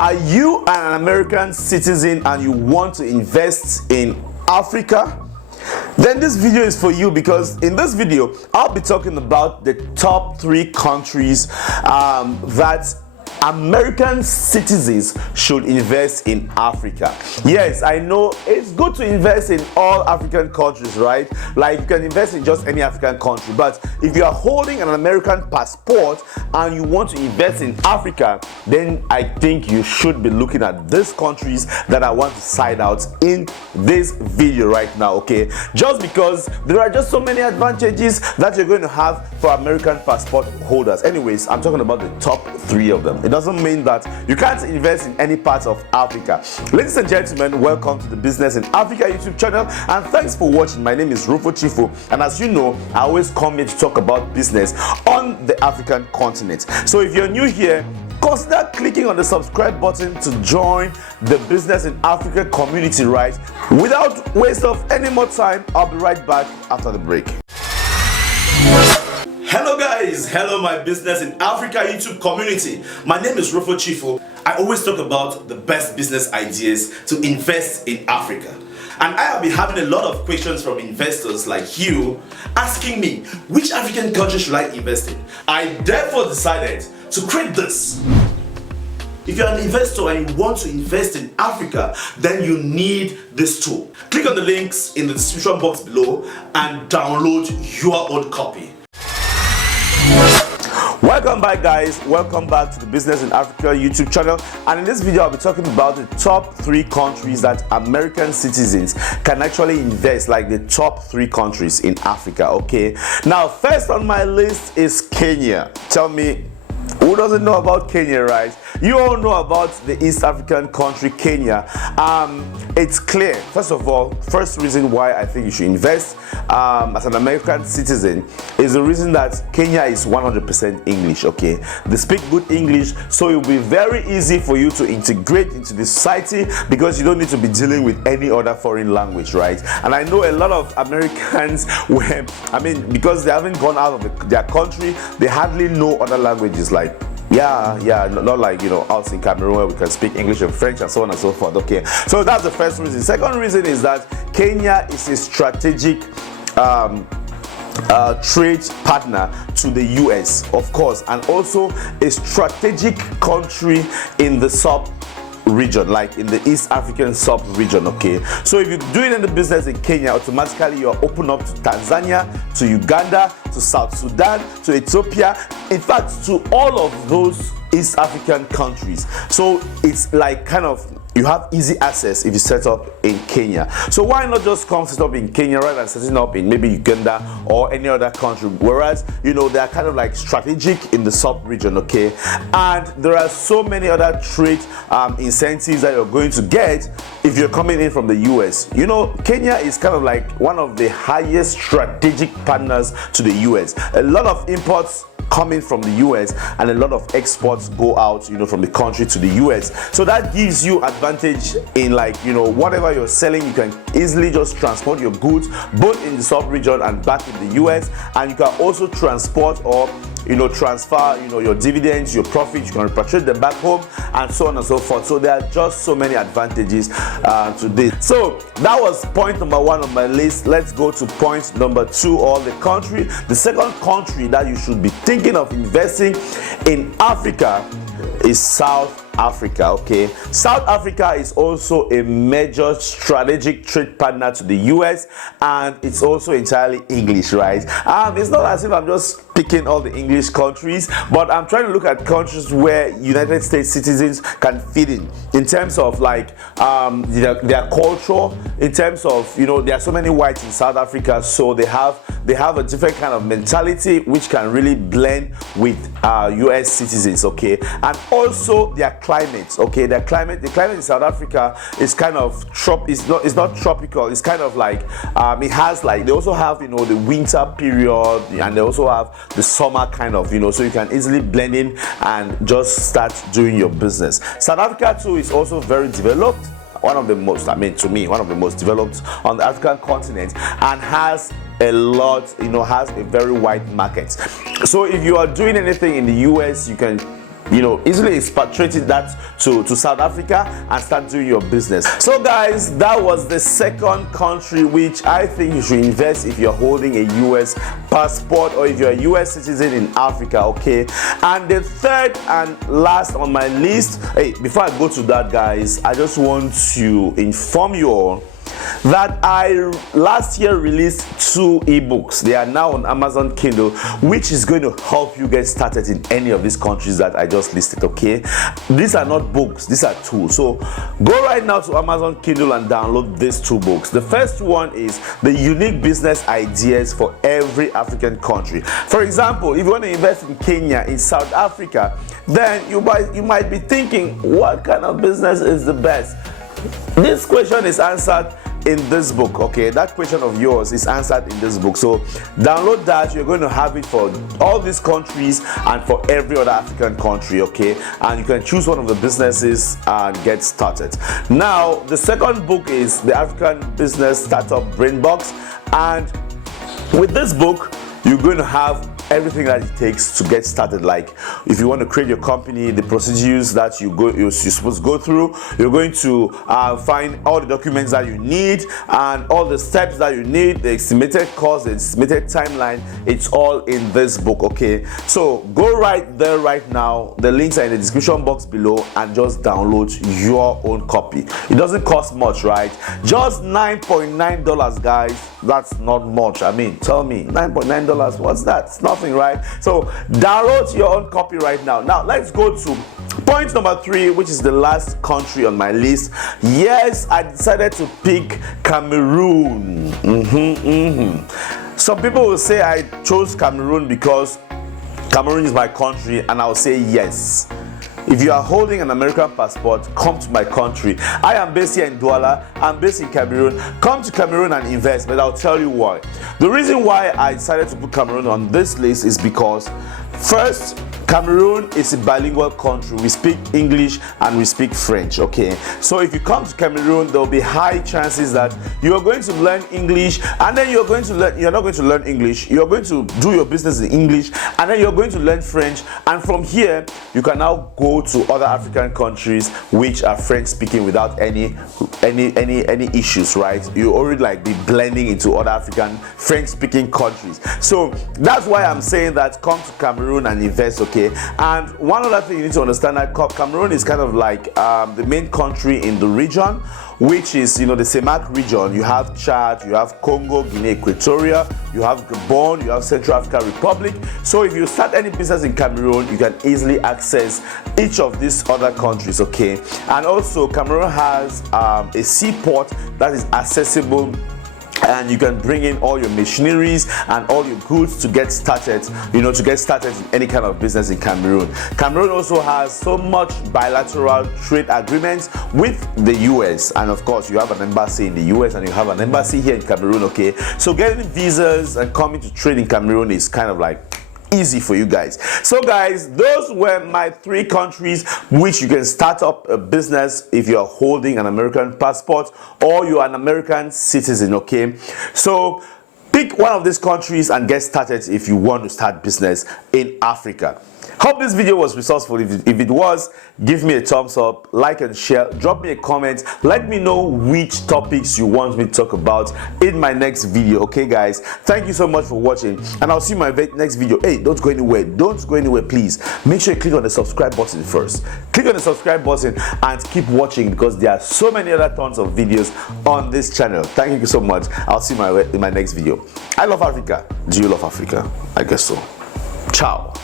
Are you an American citizen and you want to invest in Africa? Then this video is for you, because in this video I'll be talking about the top 3 countries that American citizens should invest in Africa. Yes, I know it's good to invest in all African countries, right? Like you can invest in just any African country, but if you are holding an American passport and you want to invest in Africa, then I think you should be looking at these countries that I want to cite out in this video right now, okay? Just because there are just so many advantages that you're going to have for American passport holders. Anyways, I'm talking about the top 3 of them. It doesn't mean that you can't invest in any part of Africa. Ladies and gentlemen, welcome to the Business in Africa YouTube channel, and thanks for watching. My name is Rufo Chifu, and as you know, I always come here to talk about business on the African continent. So if you're new here, consider clicking on the subscribe button to join the Business in Africa community, right? Without waste of any more time, I'll be right back after the break. Hello guys, hello my Business in Africa YouTube community. My name is Rufo Chifu. I always talk about the best business ideas to invest in Africa. And I have been having a lot of questions from investors like you asking me, which African country should I invest in? I therefore decided to create this. If you're an investor and you want to invest in Africa, then you need this tool. Click on the links in the description box below and download your own copy. Welcome back guys, welcome back to the Business in Africa YouTube channel, and in this video I'll be talking about the top 3 countries that American citizens can actually invest, like the top 3 countries in Africa, okay? Now first on my list is Kenya. Tell me, who doesn't know about Kenya, right? You all know about the East African country Kenya. It's clear, first of all, first reason why I think you should invest as an American citizen is the reason that Kenya is 100% English, okay? They speak good English, so it will be very easy for you to integrate into the society because you don't need to be dealing with any other foreign language, right? And I know a lot of Americans, because they haven't gone out of their country, they hardly know other languages, like not like, us in Cameroon where we can speak English and French and so on and so forth, okay? So that's the first reason. Second reason is that Kenya is a strategic trade partner to the US, of course, and also a strategic country in the sub-region, like in the East African sub-region, okay? So if you're doing any business in Kenya, automatically you're open up to Tanzania, to Uganda, to South Sudan, to Ethiopia, in fact to all of those East African countries. So it's like kind of, you have easy access if you set up in Kenya. So why not just come set up in Kenya rather than setting up in maybe Uganda or any other country? Whereas, they are kind of like strategic in the sub-region, okay? And there are so many other trade incentives that you're going to get if you're coming in from the US. Kenya is kind of like one of the highest strategic partners to the US. A lot of imports coming from the US and a lot of exports go out from the country to the US, so that gives you advantage in whatever you're selling. You can easily just transport your goods both in the sub-region and back in the US, and you can also transport or transfer your dividends, your profits. You can repatriate them back home and so on and so forth. So there are just so many advantages to this. So that was point number 1 on my list. Let's go to point number 2, or the country. The second country that you should be thinking of investing in Africa is South Africa, okay? South Africa is also a major strategic trade partner to the US, and it's also entirely English, right? It's not as if I'm just picking all the English countries, but I'm trying to look at countries where United States citizens can fit in terms of their culture, in terms of there are so many whites in South Africa, so they have a different kind of mentality which can really blend with US citizens, okay? And also their climate, okay? The climate in South Africa is kind of it's not tropical. It's kind of like it has they also have the winter period, and they also have the summer kind of so you can easily blend in and just start doing your business. South Africa too is also very developed, one of the most, to me, one of the most developed on the African continent, and has a lot, has a very wide market. So if you are doing anything in the US, you can easily expatriate that to South Africa and start doing your business. So guys, that was the second country which I think you should invest if you're holding a US passport or if you're a US citizen in Africa, okay? And the third and last on my list, hey, before I go to that, guys, I just want to inform you all that I last year released 2 ebooks. They are now on Amazon Kindle, which is going to help you get started in any of these countries that I just listed, okay? These are not books, these are tools. So go right now to Amazon Kindle and download these 2 books. The first one is the unique business ideas for every African country. For example, if you want to invest in Kenya, in South Africa, then you might be thinking, what kind of business is the best? This question is answered in this book, okay? That question of yours is answered in this book. So download that. You're going to have it for all these countries and for every other African country, okay? And you can choose one of the businesses and get started. Now, the second book is the African Business Startup BRAINBOX, and with this book, you're going to have everything that it takes to get started. Like if you want to create your company, the procedures that you're supposed to go through, you're going to find all the documents that you need and all the steps that you need, the estimated cost, the estimated timeline. It's all in this book, okay? So go right there right now. The links are in the description box below, and just download your own copy. It doesn't cost much, right? Just $9.9, guys. That's not much. I mean, tell me, $9.9, what's that? It's nothing, right? So download your own copy right now. Now let's go to point number 3, which is the last country on my list. Yes, I decided to pick Cameroon. Some people will say I chose Cameroon because Cameroon is my country, and I'll say yes. If you are holding an American passport, come to my country. I am based here in Douala. I'm based in Cameroon. Come to Cameroon and invest, but I'll tell you why. The reason why I decided to put Cameroon on this list is because, first, Cameroon is a bilingual country. We speak English and we speak French, okay? So if you come to Cameroon, there will be high chances that you are going to learn English, and then you're not going to learn English. You're going to do your business in English, and then you're going to learn French. And from here, you can now go to other African countries which are French speaking without any issues, right? You already like be blending into other African French speaking countries. So that's why I'm saying that come to Cameroon and invest, okay? And one other thing you need to understand, that Cameroon is kind of like the main country in the region, which is, the CEMAC region. You have Chad, you have Congo, Guinea Equatorial, you have Gabon, you have Central African Republic. So if you start any business in Cameroon, you can easily access each of these other countries, okay? And also Cameroon has a seaport that is accessible, and you can bring in all your machineries and all your goods to get started, to get started in any kind of business in Cameroon. Cameroon also has so much bilateral trade agreements with the US, and of course you have an embassy in the US and you have an embassy here in Cameroon, okay? So getting visas and coming to trade in Cameroon is kind of like easy for you guys. So guys, those were my 3 countries which you can start up a business if you're holding an American passport or you're an American citizen, okay? So pick one of these countries and get started if you want to start business in Africa. Hope this video was resourceful. If it was, give me a thumbs up, like and share, drop me a comment, let me know which topics you want me to talk about in my next video, okay guys? Thank you so much for watching, and I'll see you in my next video. Hey, don't go anywhere, please. Make sure you click on the subscribe button first. Click on the subscribe button and keep watching, because there are so many other tons of videos on this channel. Thank you so much. I'll see you in my next video. I love Africa. Do you love Africa? I guess so. Ciao.